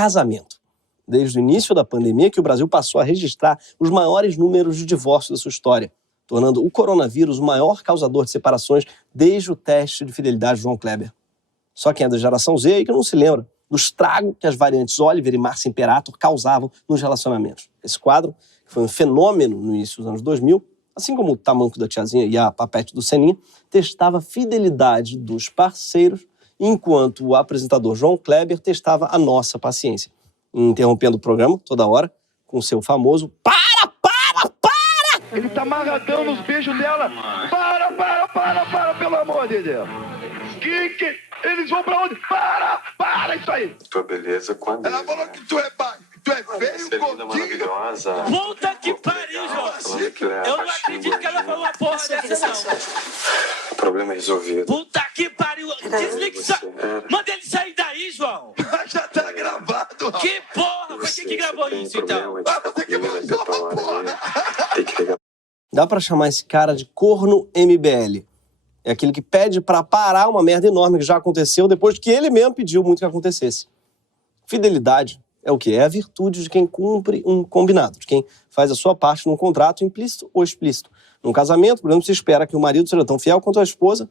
casamento. Desde o início da pandemia que o Brasil passou a registrar os maiores números de divórcios da sua história, tornando o coronavírus o maior causador de separações desde o teste de fidelidade de João Kleber. Só quem é da geração Z aí que não se lembra do estrago que as variantes Oliver e Márcia Imperator causavam nos relacionamentos. Esse quadro, que foi um fenômeno no início dos anos 2000, assim como o Tamanco da Tiazinha e a Papete do Seninha, testava a fidelidade dos parceiros, enquanto o apresentador João Kleber testava a nossa paciência, interrompendo o programa toda hora com seu famoso para! Ele tá amarradão nos beijos dela. Para, pelo amor de Deus. Que eles vão pra onde? Para isso aí. Tua beleza quando... Ela falou que tu é feio, gordinho. Maravilhosa. Puta que pariu, João. Eu não acredito que ela falou uma porra dessa, não. O problema é resolvido. Puta que pariu. Desliga isso. Manda ele sair daí, João. Já tá gravado. Que porra. Foi quem que gravou isso, então? Você que mandou uma porra. Tem que ligar. Dá pra chamar esse cara de corno MBL. É aquele que pede pra parar uma merda enorme que já aconteceu depois que ele mesmo pediu muito que acontecesse. Fidelidade é o quê? É a virtude de quem cumpre um combinado, de quem faz a sua parte num contrato implícito ou explícito. Num casamento, por exemplo, se espera que o marido seja tão fiel quanto a esposa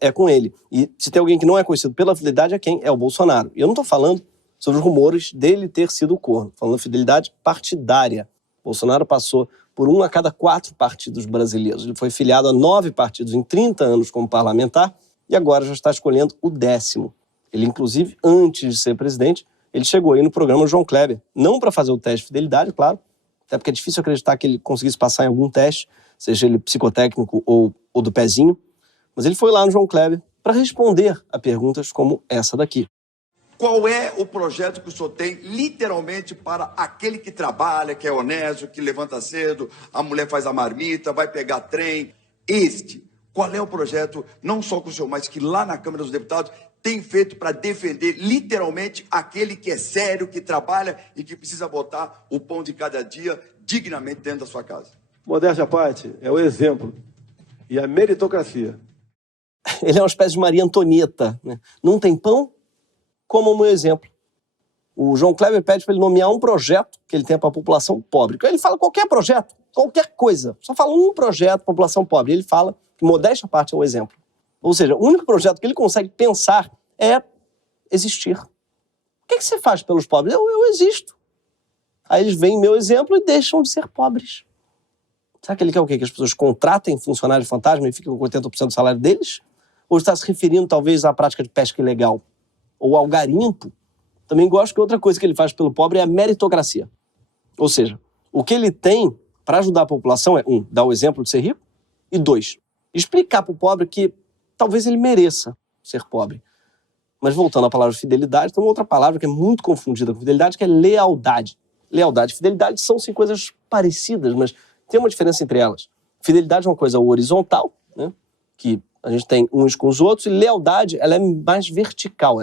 é com ele. E se tem alguém que não é conhecido pela fidelidade é quem? É o Bolsonaro. E eu não tô falando sobre os rumores dele ter sido o corno, falando de fidelidade partidária. Bolsonaro passou por 1 a cada 4 partidos brasileiros. Ele foi filiado a 9 partidos em 30 anos como parlamentar e agora já está escolhendo o 10º. Ele, inclusive, antes de ser presidente, ele chegou aí no programa João Kleber. Não para fazer o teste de fidelidade, claro, até porque é difícil acreditar que ele conseguisse passar em algum teste, seja ele psicotécnico ou do pezinho, mas ele foi lá no João Kleber para responder a perguntas como essa daqui. Qual é o projeto que o senhor tem, literalmente, para aquele que trabalha, que é honesto, que levanta cedo, a mulher faz a marmita, vai pegar trem? Qual é o projeto, não só com o senhor, mas que lá na Câmara dos Deputados tem feito para defender, literalmente, aquele que é sério, que trabalha e que precisa botar o pão de cada dia dignamente dentro da sua casa? Modéstia à parte, é o exemplo e a meritocracia. Ele é uma espécie de Maria Antonieta, né? Não tem pão? Como um exemplo. O João Kleber pede para ele nomear um projeto que ele tem para a população pobre. Ele fala qualquer projeto, qualquer coisa. Só fala um projeto para a população pobre. Ele fala que, modéstia à parte, é o exemplo. Ou seja, o único projeto que ele consegue pensar é existir. O que você faz pelos pobres? Eu existo. Aí eles veem meu exemplo e deixam de ser pobres. Será que ele quer o quê? Que as pessoas contratem funcionários fantasma e fiquem com 80% do salário deles? Ou está se referindo, talvez, à prática de pesca ilegal? Ou ao garimpo? Também gosto que outra coisa que ele faz pelo pobre é a meritocracia. Ou seja, o que ele tem para ajudar a população é, 1, dar o exemplo de ser rico, e 2, explicar para o pobre que talvez ele mereça ser pobre. Mas voltando à palavra fidelidade, tem uma outra palavra que é muito confundida com fidelidade, que é lealdade. Lealdade e fidelidade são, sim, coisas parecidas, mas tem uma diferença entre elas. Fidelidade é uma coisa horizontal, né, que a gente tem uns com os outros, e lealdade ela é mais vertical.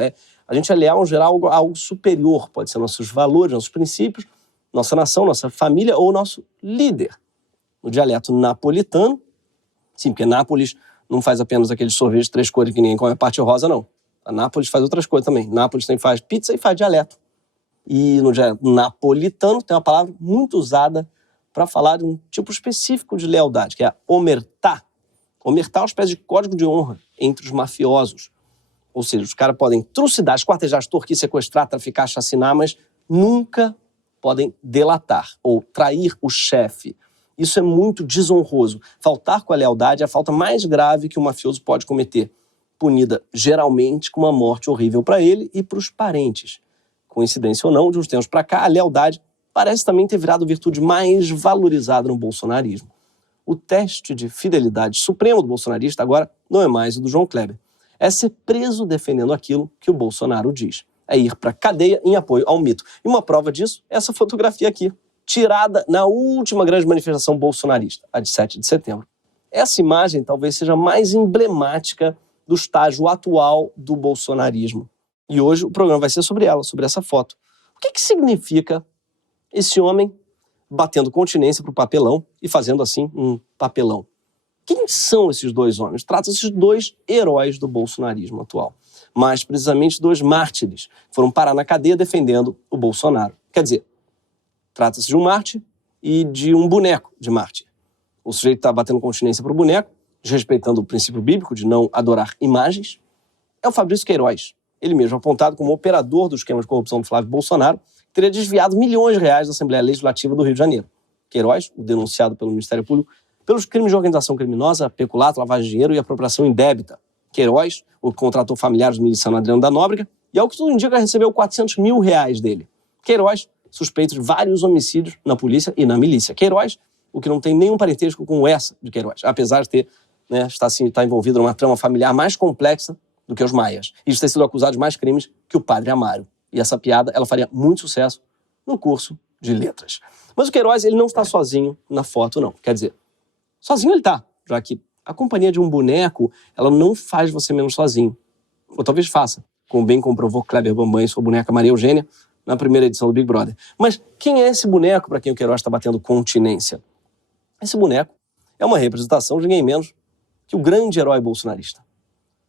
A gente é leal, em geral, a algo superior. Pode ser nossos valores, nossos princípios, nossa nação, nossa família ou nosso líder. No dialeto napolitano, sim, porque Nápoles não faz apenas aquele sorvete de 3 cores que ninguém come a parte rosa, não. A Nápoles faz outras coisas também. Nápoles também faz pizza e faz dialeto. E no dialeto napolitano tem uma palavra muito usada para falar de um tipo específico de lealdade, que é a omertá. Omertá é uma espécie de código de honra entre os mafiosos. Ou seja, os caras podem trucidar, esquartejar, extorquir, sequestrar, traficar, chacinar, mas nunca podem delatar ou trair o chefe. Isso é muito desonroso. Faltar com a lealdade é a falta mais grave que um mafioso pode cometer, punida geralmente com uma morte horrível para ele e para os parentes. Coincidência ou não, de uns tempos para cá, a lealdade parece também ter virado virtude mais valorizada no bolsonarismo. O teste de fidelidade supremo do bolsonarista agora não é mais o do João Kleber. É ser preso defendendo aquilo que o Bolsonaro diz. É ir para a cadeia em apoio ao mito. E uma prova disso é essa fotografia aqui, tirada na última grande manifestação bolsonarista, a de 7 de setembro. Essa imagem talvez seja mais emblemática do estágio atual do bolsonarismo. E hoje o programa vai ser sobre ela, sobre essa foto. O que significa esse homem batendo continência para o papelão e fazendo assim um papelão? Quem são esses dois homens? Trata-se de 2 heróis do bolsonarismo atual. mais precisamente 2 mártires, que foram parar na cadeia defendendo o Bolsonaro. Quer dizer, trata-se de um mártir e de um boneco de mártir. O sujeito está batendo continência para o boneco, desrespeitando o princípio bíblico de não adorar imagens, é o Fabrício Queiroz, ele mesmo apontado como operador do esquema de corrupção do Flávio Bolsonaro, que teria desviado milhões de reais da Assembleia Legislativa do Rio de Janeiro. Queiroz, o denunciado pelo Ministério Público pelos crimes de organização criminosa, peculato, lavagem de dinheiro e apropriação indébita. Queiroz, o que contratou familiares do miliciano Adriano da Nóbrega, e ao que tudo indica recebeu 400 mil reais dele. Queiroz, suspeito de vários homicídios na polícia e na milícia. Queiroz, o que não tem nenhum parentesco com o essa de Queiroz, apesar de ter, estar envolvido numa trama familiar mais complexa do que os maias, e de ter sido acusado de mais crimes que o padre Amaro. E essa piada, ela faria muito sucesso no curso de letras. Mas o Queiroz, ele não está sozinho na foto, não. Quer dizer, sozinho ele está, já que a companhia de um boneco, ela não faz você menos sozinho. Ou talvez faça, como bem comprovou Kleber Bambam e sua boneca Maria Eugênia na primeira edição do Big Brother. Mas quem é esse boneco para quem o Queiroz está batendo continência? Esse boneco é uma representação de ninguém menos que o grande herói bolsonarista.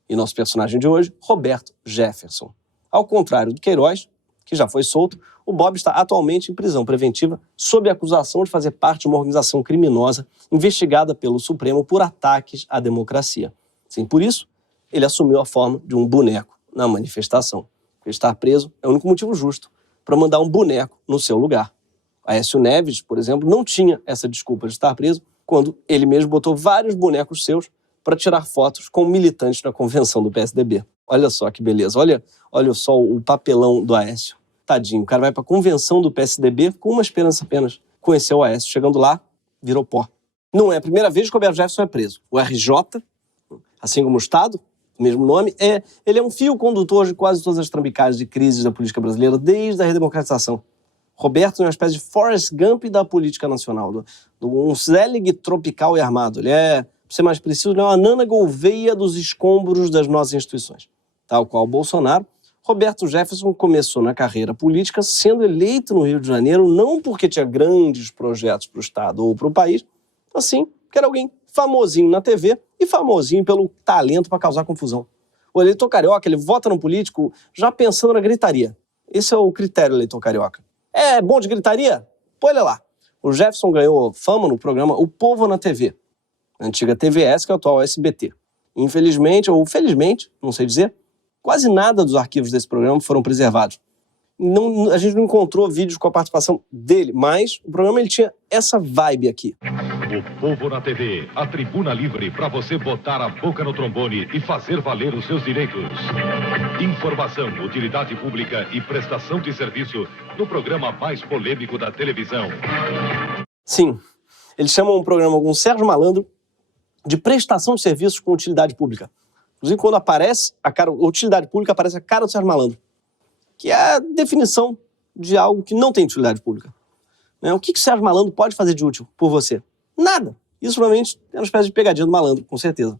E nosso personagem de hoje, Roberto Jefferson. Ao contrário do Queiroz, que já foi solto, o Bob está atualmente em prisão preventiva sob a acusação de fazer parte de uma organização criminosa investigada pelo Supremo por ataques à democracia. Sim, por isso, ele assumiu a forma de um boneco na manifestação. Porque estar preso é o único motivo justo para mandar um boneco no seu lugar. Aécio Neves, por exemplo, não tinha essa desculpa de estar preso quando ele mesmo botou vários bonecos seus para tirar fotos com militantes na convenção do PSDB. Olha só que beleza, olha só o papelão do Aécio. Tadinho, o cara vai para a convenção do PSDB com uma esperança apenas. Conheceu o Aécio, chegando lá, virou pó. Não é a primeira vez que o Roberto Jefferson é preso. O RJ, assim como o Estado, o mesmo nome, ele é um fio condutor de quase todas as trambicagens de crises da política brasileira desde a redemocratização. Roberto é uma espécie de Forrest Gump da política nacional, um Zelig tropical e armado. Ele é, para ser mais preciso, ele é uma Nana Gouveia dos escombros das nossas instituições. Tal qual o Bolsonaro, Roberto Jefferson começou na carreira política sendo eleito no Rio de Janeiro não porque tinha grandes projetos para o Estado ou para o país, mas sim porque era alguém famosinho na TV e famosinho pelo talento para causar confusão. O eleitor carioca, ele vota no político já pensando na gritaria. Esse é o critério eleitor carioca. É bom de gritaria? Pô, ele lá. O Jefferson ganhou fama no programa O Povo na TV, a antiga TVS, que é o atual SBT. Infelizmente, ou felizmente, não sei dizer, quase nada dos arquivos desse programa foram preservados. A gente não encontrou vídeos com a participação dele, mas o programa ele tinha essa vibe aqui. O Povo na TV, a tribuna livre para você botar a boca no trombone e fazer valer os seus direitos. Informação, utilidade pública e prestação de serviço no programa mais polêmico da televisão. Sim, eles chamam um programa com o Sérgio Malandro de prestação de serviços com utilidade pública. Inclusive, quando aparece a utilidade pública, aparece a cara do Sérgio Malandro, que é a definição de algo que não tem utilidade pública. O que o Sérgio Malandro pode fazer de útil por você? Nada. Isso provavelmente é uma espécie de pegadinha do malandro, com certeza.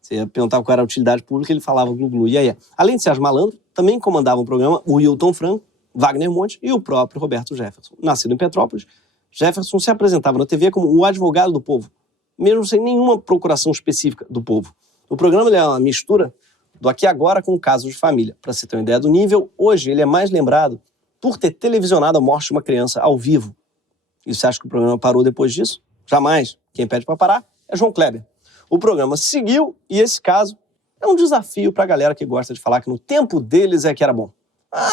Você ia perguntar qual era a utilidade pública, ele falava glu-glu, e aí. Além de Sérgio Malandro, também comandavam o programa o Wilton Franco, Wagner Monte e o próprio Roberto Jefferson. Nascido em Petrópolis, Jefferson se apresentava na TV como o advogado do povo, mesmo sem nenhuma procuração específica do povo. O programa ele é uma mistura do Aqui Agora com casos de família. Para você ter uma ideia do nível, hoje ele é mais lembrado por ter televisionado a morte de uma criança ao vivo. E você acha que o programa parou depois disso? Jamais. Quem pede para parar é João Kleber. O programa seguiu e esse caso é um desafio para a galera que gosta de falar que no tempo deles é que era bom.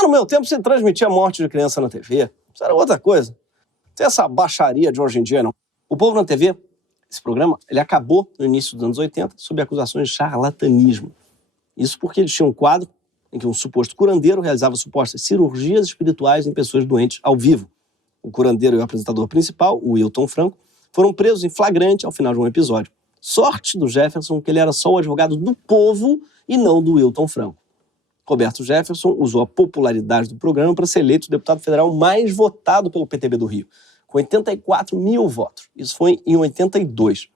No meu tempo você transmitia a morte de criança na TV. Isso era outra coisa. Não tem essa baixaria de hoje em dia, não. O Povo na TV, esse programa, ele acabou no início dos anos 80 sob acusações de charlatanismo. Isso porque eles tinham um quadro em que um suposto curandeiro realizava supostas cirurgias espirituais em pessoas doentes ao vivo. O curandeiro e o apresentador principal, o Wilton Franco, foram presos em flagrante ao final de um episódio. Sorte do Jefferson que ele era só o advogado do povo e não do Wilton Franco. Roberto Jefferson usou a popularidade do programa para ser eleito o deputado federal mais votado pelo PTB do Rio, com 84 mil votos. Isso foi em 82.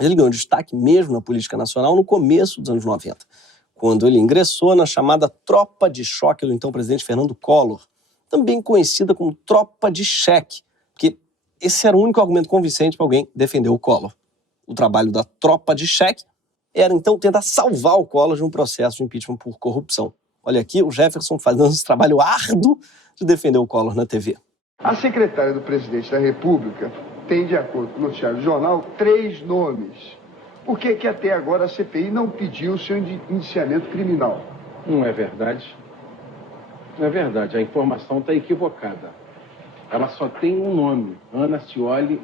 Ele ganhou destaque mesmo na política nacional no começo dos anos 90, quando ele ingressou na chamada Tropa de Choque do então presidente Fernando Collor, também conhecida como Tropa de Cheque, porque esse era o único argumento convincente para alguém defender o Collor. O trabalho da Tropa de Cheque era, então, tentar salvar o Collor de um processo de impeachment por corrupção. Olha aqui o Jefferson fazendo esse trabalho árduo de defender o Collor na TV. A secretária do presidente da República tem, de acordo com o noticiário do jornal, 3 nomes. Por que até agora a CPI não pediu o seu indiciamento criminal? Não é verdade. Não é verdade. A informação está equivocada. Ela só tem um nome. Ana Scioli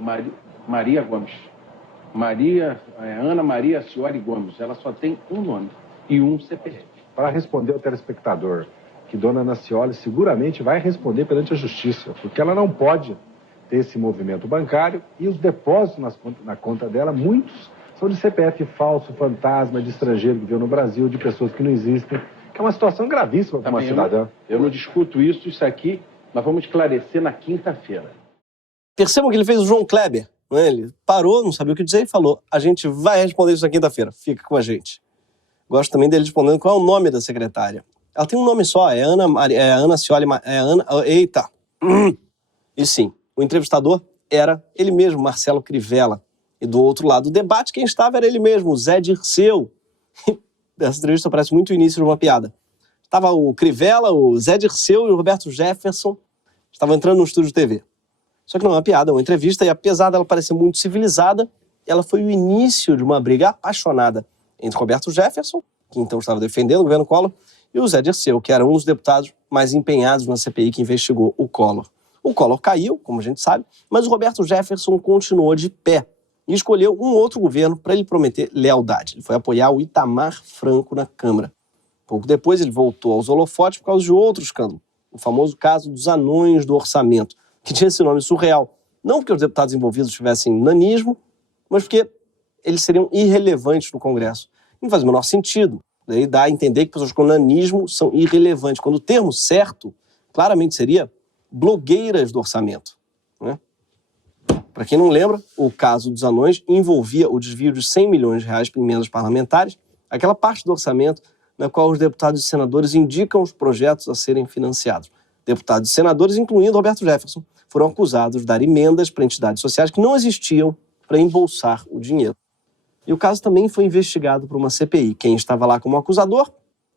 Maria Gomes. Ana Maria Scioli Gomes. Ela só tem um nome e um CPF. Para responder ao telespectador que dona Ana Scioli seguramente vai responder perante a justiça, porque ela não pode ter esse movimento bancário e os depósitos na conta dela, muitos são de CPF falso, fantasma, de estrangeiro que veio no Brasil, de pessoas que não existem, que é uma situação gravíssima para uma cidadã. Eu não discuto isso aqui nós vamos esclarecer na quinta-feira. Percebam que ele fez o João Kleber, não é? Ele parou, não sabia o que dizer e falou: a gente vai responder isso na quinta-feira, fica com a gente. Gosto também dele respondendo qual é o nome da secretária. Ela tem um nome só, é Ana Scioli, eita. E sim, o entrevistador era ele mesmo, Marcelo Crivella. E do outro lado do debate, quem estava era ele mesmo, o Zé Dirceu. Essa entrevista parece muito o início de uma piada. Estava o Crivella, o Zé Dirceu e o Roberto Jefferson. Estavam entrando no estúdio de TV. Só que não é uma piada, é uma entrevista, e apesar dela parecer muito civilizada, ela foi o início de uma briga apaixonada entre Roberto Jefferson, que então estava defendendo o governo Collor, e o Zé Dirceu, que era um dos deputados mais empenhados na CPI que investigou o Collor. O Collor caiu, como a gente sabe, mas o Roberto Jefferson continuou de pé e escolheu um outro governo para ele prometer lealdade. Ele foi apoiar o Itamar Franco na Câmara. Pouco depois ele voltou aos holofotes por causa de outro escândalo, o famoso caso dos anões do orçamento, que tinha esse nome surreal. Não porque os deputados envolvidos tivessem nanismo, mas porque eles seriam irrelevantes no Congresso. Não faz o menor sentido. Daí dá a entender que pessoas com nanismo são irrelevantes, quando o termo certo claramente seria blogueiras do orçamento, né? Para quem não lembra, o caso dos anões envolvia o desvio de 100 milhões de reais para emendas parlamentares, aquela parte do orçamento na qual os deputados e senadores indicam os projetos a serem financiados. Deputados e senadores, incluindo Roberto Jefferson, foram acusados de dar emendas para entidades sociais que não existiam para embolsar o dinheiro. E o caso também foi investigado por uma CPI. Quem estava lá como acusador?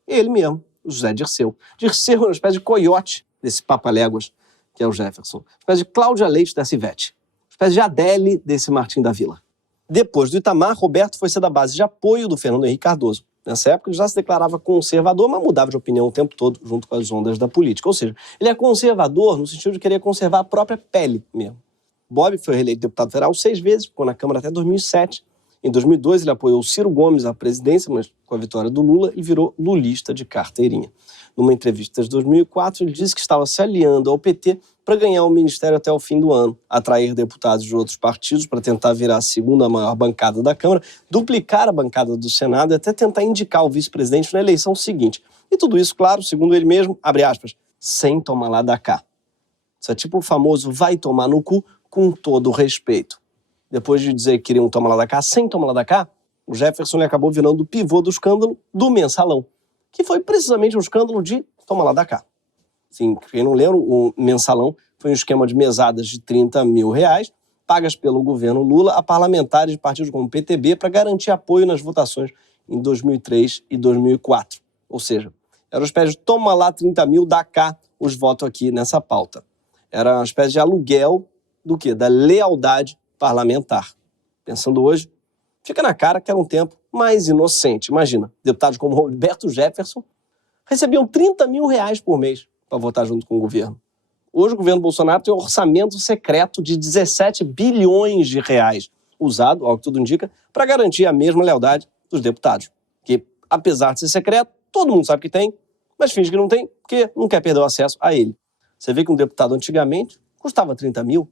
Ele mesmo, o José Dirceu. Dirceu é uma espécie de coiote desse papaléguas, que é o Jefferson. Uma espécie de Cláudia Leite dessa Ivete. Uma espécie de Adele desse Martim da Vila. Depois do Itamar, Roberto foi ser da base de apoio do Fernando Henrique Cardoso. Nessa época ele já se declarava conservador, mas mudava de opinião o tempo todo junto com as ondas da política. Ou seja, ele é conservador no sentido de querer conservar a própria pele mesmo. Bob foi reeleito deputado federal 6 vezes, ficou na Câmara até 2007. Em 2002 ele apoiou Ciro Gomes à presidência, mas com a vitória do Lula ele virou lulista de carteirinha. Numa entrevista de 2004 ele disse que estava se aliando ao PT para ganhar o ministério até o fim do ano, atrair deputados de outros partidos para tentar virar a segunda maior bancada da Câmara, duplicar a bancada do Senado e até tentar indicar o vice-presidente na eleição seguinte. E tudo isso, claro, segundo ele mesmo, abre aspas, sem tomar lá da cá. Isso é tipo o famoso vai tomar no cu com todo o respeito. Depois de dizer que queriam tomar lá da cá, sem tomar lá da cá, o Jefferson acabou virando o pivô do escândalo do Mensalão, que foi precisamente um escândalo de tomar lá da cá. Sim, quem não lembra, o Mensalão foi um esquema de mesadas de 30 mil reais, pagas pelo governo Lula a parlamentares de partidos como o PTB para garantir apoio nas votações em 2003 e 2004. Ou seja, era uma espécie de toma lá 30 mil, dá cá os votos aqui nessa pauta. Era uma espécie de aluguel do quê? Da lealdade parlamentar. Pensando hoje, fica na cara que era um tempo mais inocente. Imagina, deputados como Roberto Jefferson recebiam 30 mil reais por mês para votar junto com o governo. Hoje o governo Bolsonaro tem um orçamento secreto de 17 bilhões de reais, usado, ao que tudo indica, para garantir a mesma lealdade dos deputados. Que, apesar de ser secreto, todo mundo sabe que tem, mas finge que não tem, porque não quer perder o acesso a ele. Você vê que um deputado antigamente custava 30 mil,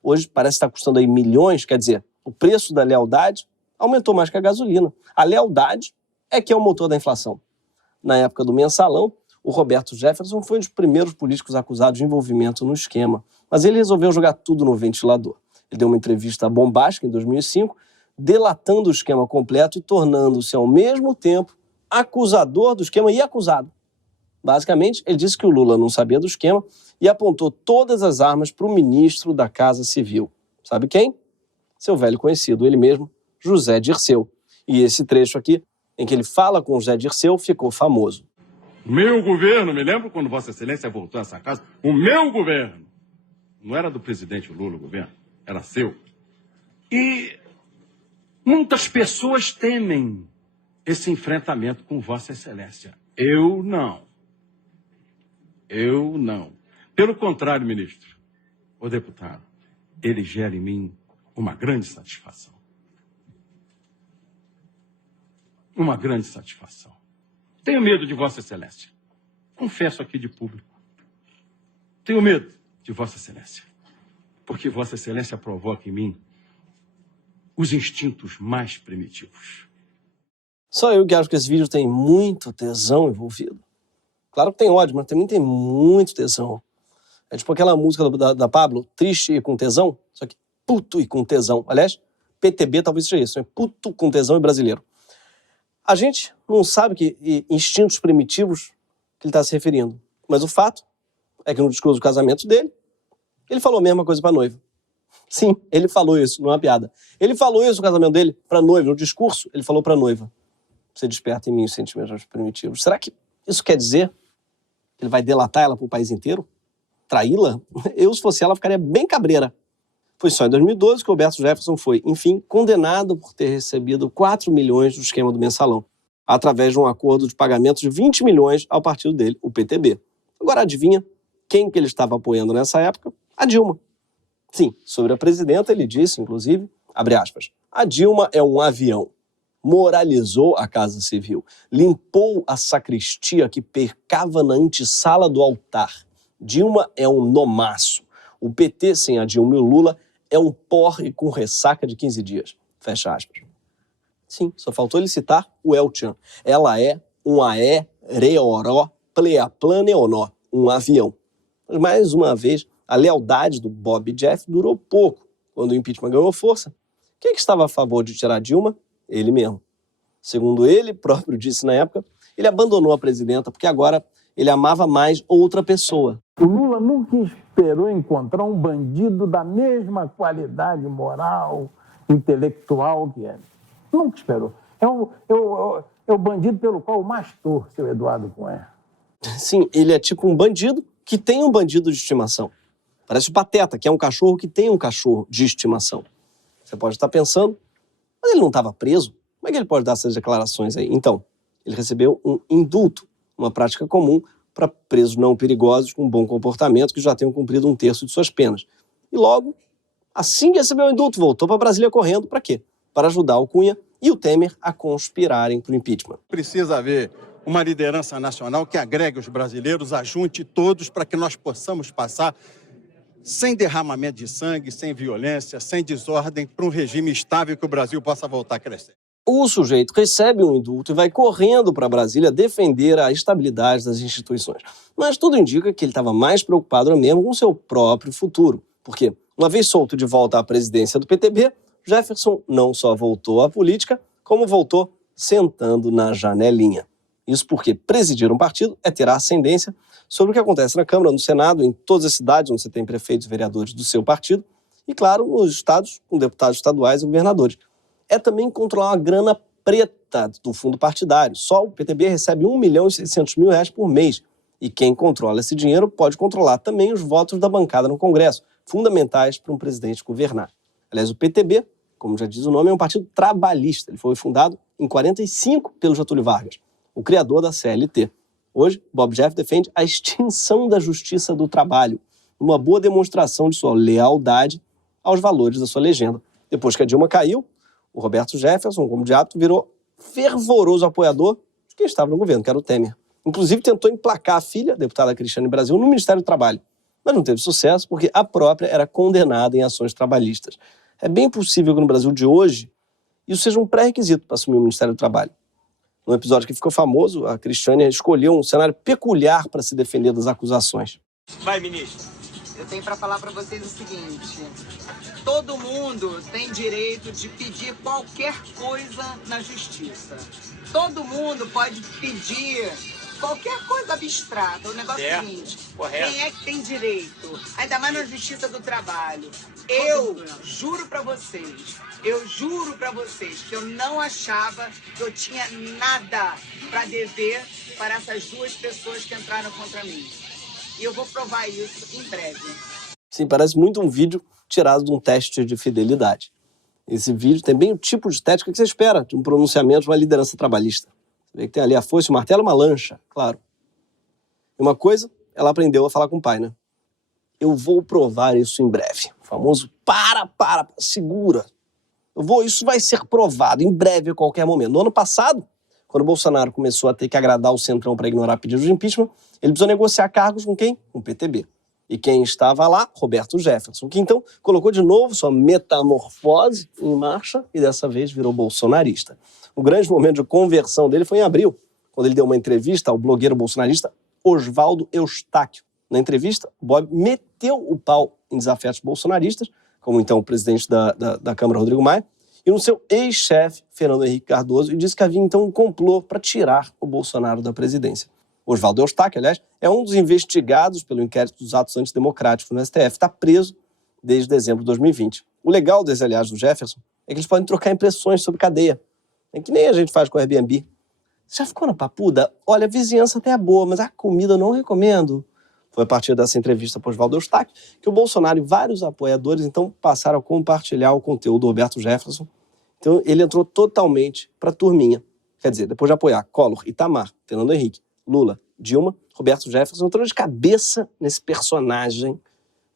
hoje parece estar custando aí milhões, quer dizer, o preço da lealdade aumentou mais que a gasolina. A lealdade é que é o motor da inflação. Na época do Mensalão, o Roberto Jefferson foi um dos primeiros políticos acusados de envolvimento no esquema, mas ele resolveu jogar tudo no ventilador. Ele deu uma entrevista bombástica em 2005, delatando o esquema completo e tornando-se ao mesmo tempo acusador do esquema e acusado. Basicamente, ele disse que o Lula não sabia do esquema e apontou todas as armas para o ministro da Casa Civil. Sabe quem? Seu velho conhecido, ele mesmo, José Dirceu. E esse trecho aqui, em que ele fala com o José Dirceu, ficou famoso. Meu governo, me lembro quando Vossa Excelência voltou a essa casa, o meu governo, não era do presidente Lula o governo, era seu. E muitas pessoas temem esse enfrentamento com Vossa Excelência. Eu não. Eu não. Pelo contrário, ministro, o deputado, ele gera em mim uma grande satisfação. Uma grande satisfação. Tenho medo de Vossa Excelência. Confesso aqui de público. Tenho medo de Vossa Excelência. Porque Vossa Excelência provoca em mim os instintos mais primitivos. Só eu que acho que esse vídeo tem muito tesão envolvido. Claro que tem ódio, mas também tem muito tesão. É tipo aquela música da Pablo, triste e com tesão, só que puto e com tesão. Aliás, PTB talvez seja isso, né? Puto com tesão e brasileiro. A gente não sabe que instintos primitivos que ele está se referindo. Mas o fato é que no discurso do casamento dele, ele falou a mesma coisa para a noiva. Sim, ele falou isso, não é uma piada. Ele falou isso no casamento dele para a noiva. No discurso, ele falou para a noiva. Você desperta em mim os sentimentos primitivos. Será que isso quer dizer que ele vai delatar ela para o país inteiro? Traí-la? Eu, se fosse ela, ficaria bem cabreira. Foi só em 2012 que o Roberto Jefferson foi, enfim, condenado por ter recebido 4 milhões do esquema do mensalão, através de um acordo de pagamento de 20 milhões ao partido dele, o PTB. Agora adivinha quem que ele estava apoiando nessa época? A Dilma. Sim, sobre a presidenta ele disse, inclusive, abre aspas, a Dilma é um avião. Moralizou a Casa Civil, limpou a sacristia que percava na antessala do altar. Dilma é um nomaço. O PT sem a Dilma e o Lula é um porre com ressaca de 15 dias. Fecha aspas. Sim, só faltou ele citar o El-Chan. Ela é um aereoró pleaplaneonó, um avião. Mas, mais uma vez, a lealdade do Bob Jeff durou pouco. Quando o impeachment ganhou força, quem que estava a favor de tirar Dilma? Ele mesmo. Segundo ele próprio disse na época, ele abandonou a presidenta porque agora ele amava mais outra pessoa. O Lula nunca esperou encontrar um bandido da mesma qualidade moral, intelectual que ele. Nunca esperou. É o bandido pelo qual o mais torce, seu Eduardo Cunha. Sim, ele é tipo um bandido que tem um bandido de estimação. Parece o Pateta, que é um cachorro que tem um cachorro de estimação. Você pode estar pensando, mas ele não estava preso? Como é que ele pode dar essas declarações aí? Então, ele recebeu um indulto, uma prática comum para presos não perigosos com bom comportamento que já tenham cumprido 1/3 de suas penas. E logo, assim que recebeu o indulto, voltou para Brasília correndo. Para quê? Para ajudar o Cunha e o Temer a conspirarem para o impeachment. Precisa haver uma liderança nacional que agregue os brasileiros, ajunte todos para que nós possamos passar sem derramamento de sangue, sem violência, sem desordem, para um regime estável que o Brasil possa voltar a crescer. O sujeito recebe um indulto e vai correndo para Brasília defender a estabilidade das instituições. Mas tudo indica que ele estava mais preocupado mesmo com seu próprio futuro. Porque, uma vez solto de volta à presidência do PTB, Jefferson não só voltou à política, como voltou sentando na janelinha. Isso porque presidir um partido é ter a ascendência sobre o que acontece na Câmara, no Senado, em todas as cidades onde você tem prefeitos e vereadores do seu partido, e, claro, nos estados, com deputados estaduais e governadores. É também controlar uma grana preta do fundo partidário. Só o PTB recebe R$1.600.000 por mês. E quem controla esse dinheiro pode controlar também os votos da bancada no Congresso, fundamentais para um presidente governar. Aliás, o PTB, como já diz o nome, é um partido trabalhista. Ele foi fundado em 1945 pelo Getúlio Vargas, o criador da CLT. Hoje, Bob Jeff defende a extinção da justiça do trabalho, uma boa demonstração de sua lealdade aos valores da sua legenda. Depois que a Dilma caiu, o Roberto Jefferson, como de hábito, virou fervoroso apoiador de quem estava no governo, que era o Temer. Inclusive tentou emplacar a filha, a deputada Cristiane Brasil, no Ministério do Trabalho. Mas não teve sucesso porque a própria era condenada em ações trabalhistas. É bem possível que no Brasil de hoje isso seja um pré-requisito para assumir o Ministério do Trabalho. Num episódio que ficou famoso, a Cristiane escolheu um cenário peculiar para se defender das acusações. Vai, ministro. Eu tenho para falar para vocês o seguinte: todo mundo tem direito de pedir qualquer coisa na justiça. Todo mundo pode pedir qualquer coisa abstrata. O negócio é o seguinte: correto. Quem é que tem direito? Ainda mais na justiça do trabalho. Eu juro para vocês Eu juro para vocês que eu não achava que eu tinha nada para dever para essas duas pessoas que entraram contra mim. E eu vou provar isso em breve. Sim, parece muito um vídeo tirado de um teste de fidelidade. Esse vídeo tem bem o tipo de estética que você espera de um pronunciamento de uma liderança trabalhista. Você vê que tem ali a foice, o martelo, uma lancha, claro. E uma coisa, ela aprendeu a falar com o pai, né? Eu vou provar isso em breve. O famoso segura. Isso vai ser provado em breve, a qualquer momento. No ano passado, quando o Bolsonaro começou a ter que agradar o Centrão para ignorar pedidos de impeachment, ele precisou negociar cargos com quem? Com o PTB. E quem estava lá? Roberto Jefferson, que então colocou de novo sua metamorfose em marcha e dessa vez virou bolsonarista. O grande momento de conversão dele foi em abril, quando ele deu uma entrevista ao blogueiro bolsonarista Oswaldo Eustáquio. Na entrevista, Bob meteu o pau em desafetos bolsonaristas, como então o presidente da Câmara, Rodrigo Maia, e no seu ex-chefe, Fernando Henrique Cardoso, e disse que havia então um complô para tirar o Bolsonaro da presidência. Oswaldo Eustáquio, aliás, é um dos investigados pelo inquérito dos atos antidemocráticos no STF. Está preso desde dezembro de 2020. O legal desses aliados do Jefferson é que eles podem trocar impressões sobre cadeia. É que nem a gente faz com o Airbnb. Você já ficou na papuda? Olha, a vizinhança até é boa, mas a comida eu não recomendo. Foi a partir dessa entrevista para Oswaldo Eustáquio que o Bolsonaro e vários apoiadores então passaram a compartilhar o conteúdo do Roberto Jefferson. Então ele entrou totalmente para a turminha. Quer dizer, depois de apoiar Collor, Itamar, Fernando Henrique, Lula, Dilma, Roberto Jefferson entrou de cabeça nesse personagem,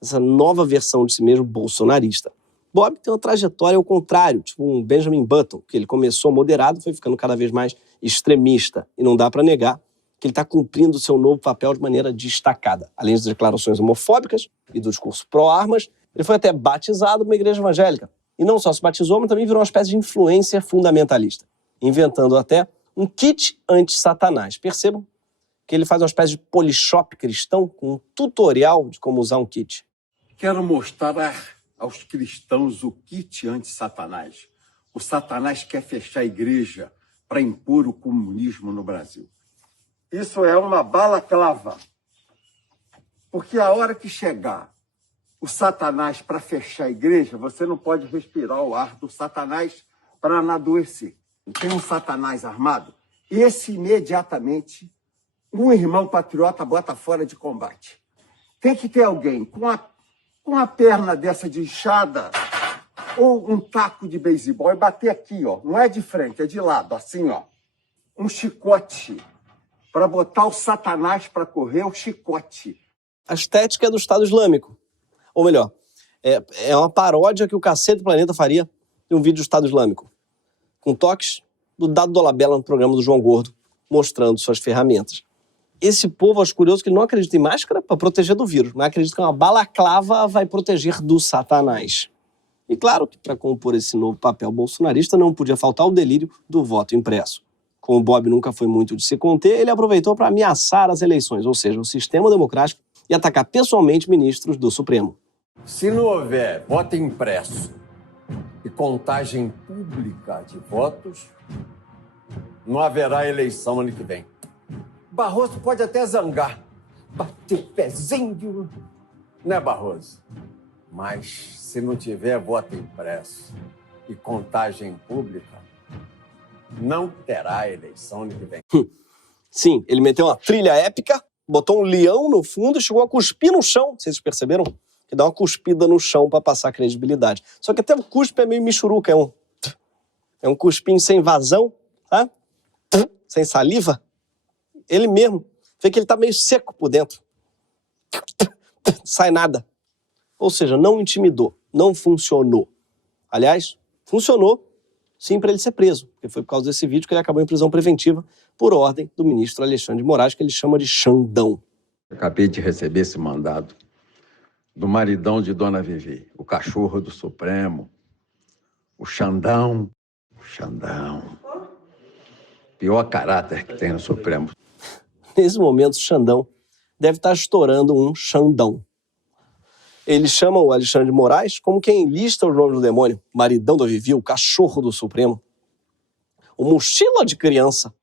essa nova versão de si mesmo bolsonarista. Bob tem uma trajetória ao contrário, tipo um Benjamin Button, que ele começou moderado e foi ficando cada vez mais extremista. E não dá para negar que ele está cumprindo o seu novo papel de maneira destacada. Além das declarações homofóbicas e do discurso pró-armas, ele foi até batizado numa igreja evangélica. E não só se batizou, mas também virou uma espécie de influência fundamentalista, inventando até um kit anti-satanás. Percebam que ele faz uma espécie de polishop cristão com um tutorial de como usar um kit. Quero mostrar aos cristãos o kit anti-satanás. O Satanás quer fechar a igreja para impor o comunismo no Brasil. Isso é uma balaclava. Porque a hora que chegar o Satanás para fechar a igreja, você não pode respirar o ar do Satanás para não adoecer. Tem um Satanás armado, esse imediatamente um irmão patriota bota fora de combate. Tem que ter alguém com a perna dessa de enxada ou um taco de beisebol e bater aqui, ó. Não é de frente, é de lado, assim, ó. Um chicote para botar o Satanás para correr, o chicote. A estética é do Estado Islâmico. Ou melhor, é uma paródia que o Cacete do Planeta faria de um vídeo do Estado Islâmico, com toques do Dado Dolabella no programa do João Gordo, mostrando suas ferramentas. Esse povo, acho curioso, que não acredita em máscara para proteger do vírus, mas acredita que uma balaclava vai proteger do Satanás. E claro que para compor esse novo papel bolsonarista não podia faltar o delírio do voto impresso. Como o Bob nunca foi muito de se conter, ele aproveitou para ameaçar as eleições, ou seja, o sistema democrático, e atacar pessoalmente ministros do Supremo. Se não houver voto impresso e contagem pública de votos, não haverá eleição ano que vem. Barroso pode até zangar, bater o pezinho, né, Barroso? Mas se não tiver voto impresso e contagem pública, não terá eleição ano que vem. Sim, ele meteu uma trilha épica, botou um leão no fundo e chegou a cuspir no chão. Vocês perceberam? Que dá uma cuspida no chão para passar credibilidade. Só que até o cuspe é meio michuruca, é um cuspinho sem vazão, tá? Sem saliva. Ele mesmo, vê que ele tá meio seco por dentro. Sai nada. Ou seja, não intimidou, não funcionou. Aliás, funcionou sim para ele ser preso, porque foi por causa desse vídeo que ele acabou em prisão preventiva por ordem do ministro Alexandre de Moraes, que ele chama de Xandão. Acabei de receber esse mandado do maridão de Dona Vivi, o cachorro do Supremo, o Xandão. O Xandão. Pior caráter que tem no Supremo. Nesse momento, o Xandão deve estar estourando um Xandão. Eles chamam o Alexandre de Moraes como quem lista os nomes do demônio. Maridão da Vivi, o cachorro do Supremo. O mochila de criança.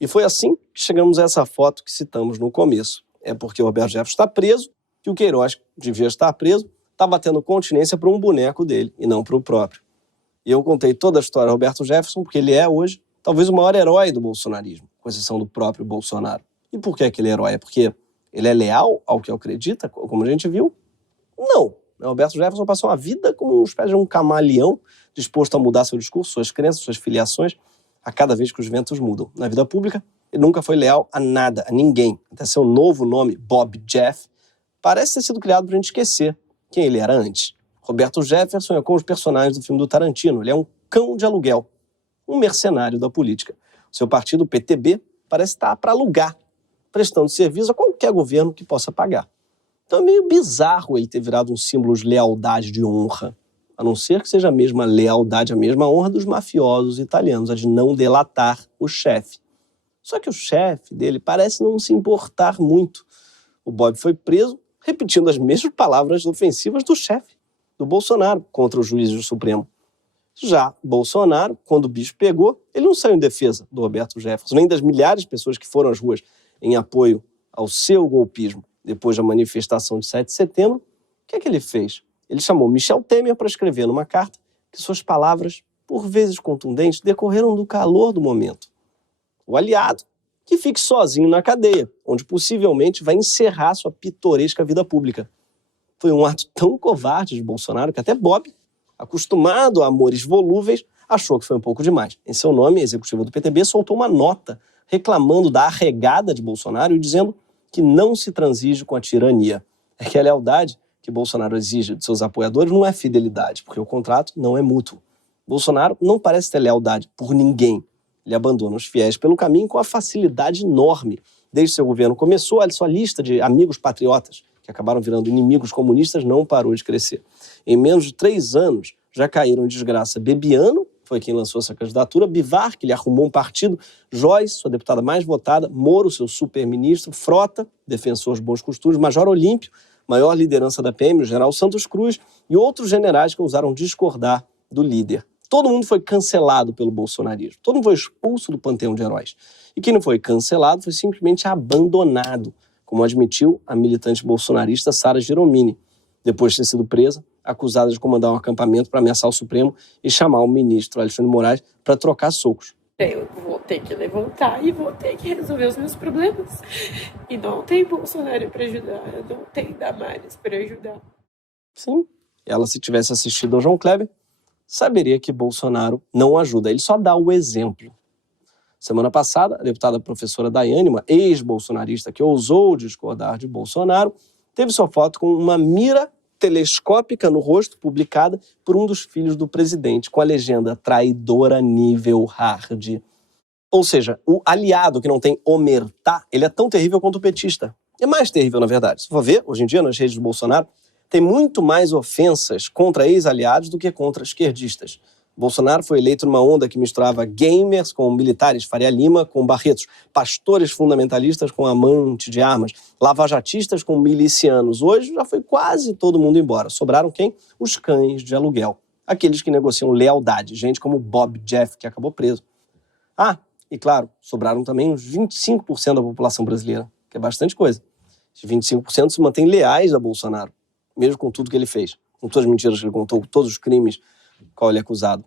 E foi assim que chegamos a essa foto que citamos no começo. É porque o Roberto Jefferson está preso, que o Queiroz, que devia estar preso, está batendo continência para um boneco dele e não para o próprio. E eu contei toda a história do Roberto Jefferson porque ele é hoje talvez o maior herói do bolsonarismo, com exceção do próprio Bolsonaro. E por que aquele herói? É porque ele é leal ao que acredita, como a gente viu? Não. O Roberto Jefferson passou uma vida como uma espécie de um camaleão, disposto a mudar seu discurso, suas crenças, suas filiações, a cada vez que os ventos mudam. Na vida pública, ele nunca foi leal a nada, a ninguém. Até seu novo nome, Bob Jeff, parece ter sido criado para a gente esquecer quem ele era antes. Roberto Jefferson é como os personagens do filme do Tarantino. Ele é um cão de aluguel, um mercenário da política. Seu partido, o PTB, parece estar para alugar, prestando serviço a qualquer governo que possa pagar. Então é meio bizarro ele ter virado um símbolo de lealdade, de honra, a não ser que seja a mesma lealdade, a mesma honra dos mafiosos italianos, a de não delatar o chefe. Só que o chefe dele parece não se importar muito. O Bob foi preso repetindo as mesmas palavras ofensivas do chefe, do Bolsonaro, contra o juiz do Supremo. Já Bolsonaro, quando o bicho pegou, ele não saiu em defesa do Roberto Jefferson, nem das milhares de pessoas que foram às ruas em apoio ao seu golpismo. Depois da manifestação de 7 de setembro, o que é que ele fez? Ele chamou Michel Temer para escrever numa carta que suas palavras, por vezes contundentes, decorreram do calor do momento. O aliado que fique sozinho na cadeia, onde possivelmente vai encerrar sua pitoresca vida pública. Foi um ato tão covarde de Bolsonaro que até Bob, acostumado a amores volúveis, achou que foi um pouco demais. Em seu nome, a executiva do PTB soltou uma nota reclamando da arregada de Bolsonaro e dizendo que não se transige com a tirania. É que a lealdade que Bolsonaro exige de seus apoiadores não é fidelidade, porque o contrato não é mútuo. Bolsonaro não parece ter lealdade por ninguém. Ele abandona os fiéis pelo caminho com uma facilidade enorme. Desde seu governo começou, a sua lista de amigos patriotas, que acabaram virando inimigos comunistas, não parou de crescer. Em menos de 3 anos, já caíram em desgraça Bebiano, foi quem lançou essa candidatura, Bivar, que lhe arrumou um partido, Joyce, sua deputada mais votada, Moro, seu super-ministro, Frota, defensor dos bons costumes, Major Olímpio, maior liderança da PM, o general Santos Cruz, e outros generais que ousaram discordar do líder. Todo mundo foi cancelado pelo bolsonarismo. Todo mundo foi expulso do panteão de heróis. E quem não foi cancelado foi simplesmente abandonado, como admitiu a militante bolsonarista Sara Giromini, depois de ter sido presa, acusada de comandar um acampamento para ameaçar o Supremo e chamar o ministro Alexandre de Moraes para trocar socos. Eu vou ter que levantar e vou ter que resolver os meus problemas. E não tem Bolsonaro para ajudar, não tem Damares para ajudar. Sim, ela, se tivesse assistido ao João Kleber, saberia que Bolsonaro não ajuda, ele só dá o exemplo. Semana passada, a deputada professora Daiane, uma ex-bolsonarista que ousou discordar de Bolsonaro, teve sua foto com uma mira telescópica no rosto, publicada por um dos filhos do presidente, com a legenda traidora nível hard. Ou seja, o aliado que não tem omertá, ele é tão terrível quanto o petista. É mais terrível, na verdade. Se for ver, hoje em dia, nas redes do Bolsonaro, tem muito mais ofensas contra ex-aliados do que contra esquerdistas. Bolsonaro foi eleito numa onda que misturava gamers com militares, Faria Lima com Barretos, pastores fundamentalistas com amantes de armas, lavajatistas com milicianos. Hoje já foi quase todo mundo embora. Sobraram quem? Os cães de aluguel. Aqueles que negociam lealdade, gente como Bob Jeff, que acabou preso. Ah, e claro, sobraram também uns 25% da população brasileira, que é bastante coisa. Esses 25% se mantêm leais a Bolsonaro, mesmo com tudo que ele fez, com todas as mentiras que ele contou, com todos os crimes qual ele é acusado.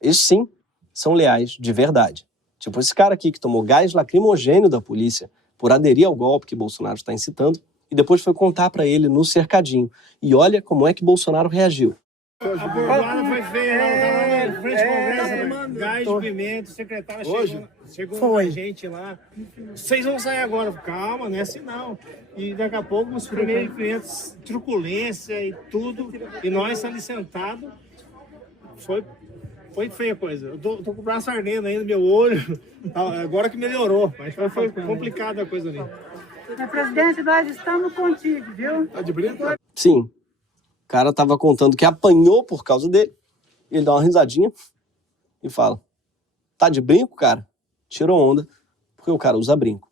Esses sim são leais de verdade. Tipo esse cara aqui que tomou gás lacrimogênio da polícia por aderir ao golpe que Bolsonaro está incitando e depois foi contar para ele no cercadinho. E olha como é que Bolsonaro reagiu. A bordoada foi feia, na frente do Congresso, gás de pimenta, o secretário chegou com a gente lá. Vocês vão sair agora. Calma, não é assim não. E daqui a pouco uns primeiros clientes, truculência e tudo. E nós ali sentados, foi feia a coisa. Eu tô com o braço ardendo ainda, meu olho. Agora que melhorou, mas foi complicada a coisa ali. Presidente, nós estamos contigo, viu? Tá de brinco? Sim. O cara tava contando que apanhou por causa dele. Ele dá uma risadinha e fala: tá de brinco, cara? Tirou onda, porque o cara usa brinco.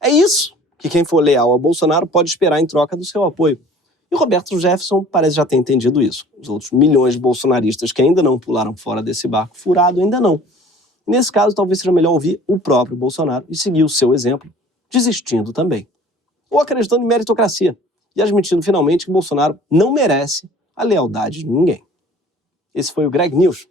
É isso que quem for leal ao Bolsonaro pode esperar em troca do seu apoio. E o Roberto Jefferson parece já ter entendido isso. Os outros milhões de bolsonaristas que ainda não pularam fora desse barco furado, ainda não. Nesse caso, talvez seja melhor ouvir o próprio Bolsonaro e seguir o seu exemplo, desistindo também. Ou acreditando em meritocracia e admitindo finalmente que Bolsonaro não merece a lealdade de ninguém. Esse foi o Greg News.